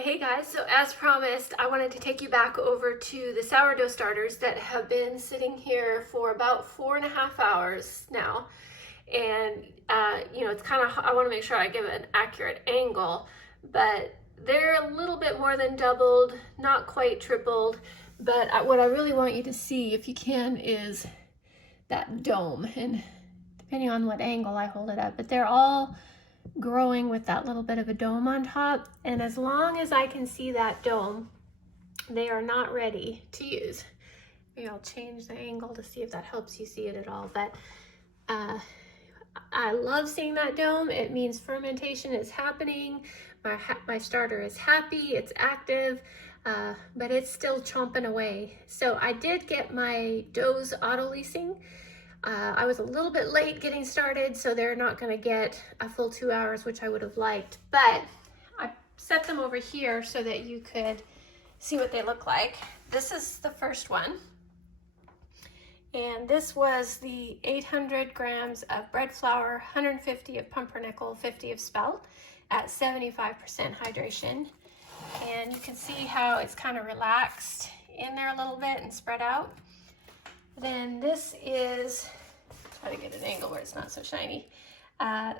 Hey guys, so as promised, I wanted to take you back over to the sourdough starters that have been sitting here for about 4.5 hours now. And, it's kind of, I want to make sure I give it an accurate angle, but they're a little bit more than doubled, not quite tripled. But what I really want you to see, if you can, is that dome. And depending on what angle I hold it up, but they're all growing with that little bit of a dome on top, and as long as I can see that dome, they are not ready to use. Maybe I'll change the angle to see if that helps you see it at all, but I love seeing that dome. It means fermentation is happening. My starter is happy, it's active, but it's still chomping away. So I did get my doughs auto-leasing. I was a little bit late getting started, so they're not going to get a full 2 hours, which I would have liked, but I set them over here so that you could see what they look like. This is the first one, and this was the 800 grams of bread flour, 150 of pumpernickel, 50 of spelt at 75% hydration, and you can see how it's kind of relaxed in there a little bit and spread out. Then this is, try to get an angle where it's not so shiny.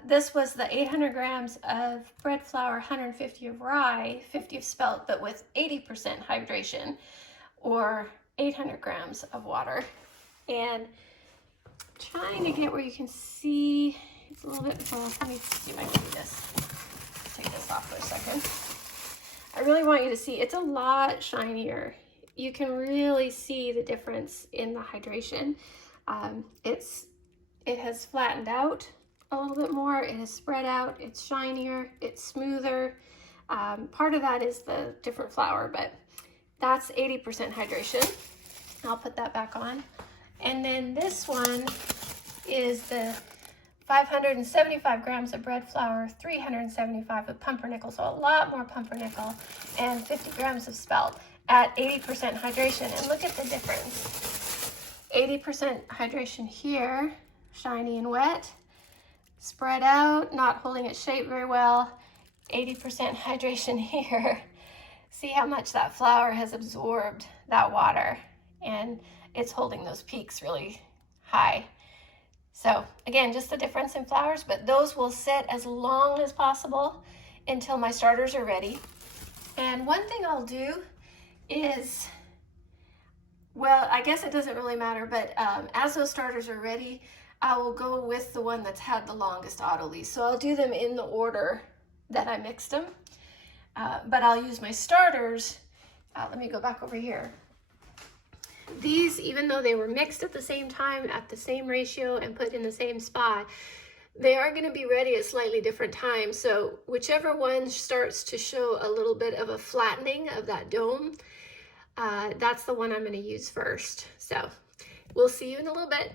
This was the 800 grams of bread flour, 150 of rye, 50 of spelt, but with 80% hydration, or 800 grams of water. And trying to get where you can see, it's a little bit, well, let me see if I can do this. Take this off for a second. I really want you to see, it's a lot shinier. You can really see the difference in the hydration. It has flattened out a little bit more. It has spread out. It's shinier. It's smoother. Part of that is the different flour, but that's 80% hydration. I'll put that back on. And then this one is the 575 grams of bread flour, 375 of pumpernickel, so a lot more pumpernickel, and 50 grams of spelt at 80% hydration. And look at the difference. 80% hydration here, shiny and wet, spread out, not holding its shape very well. 80% hydration here. See how much that flour has absorbed that water, and it's holding those peaks really high. So again, just the difference in flours, but those will sit as long as possible until my starters are ready. And one thing I'll do is, well, I guess it doesn't really matter, but as those starters are ready, I will go with the one that's had the longest auto-lease. So I'll do them in the order that I mixed them, but I'll use my starters. Let me go back over here. These, even though they were mixed at the same time, at the same ratio, and put in the same spot, they are going to be ready at slightly different times. So whichever one starts to show a little bit of a flattening of that dome, that's the one I'm going to use first. So we'll see you in a little bit.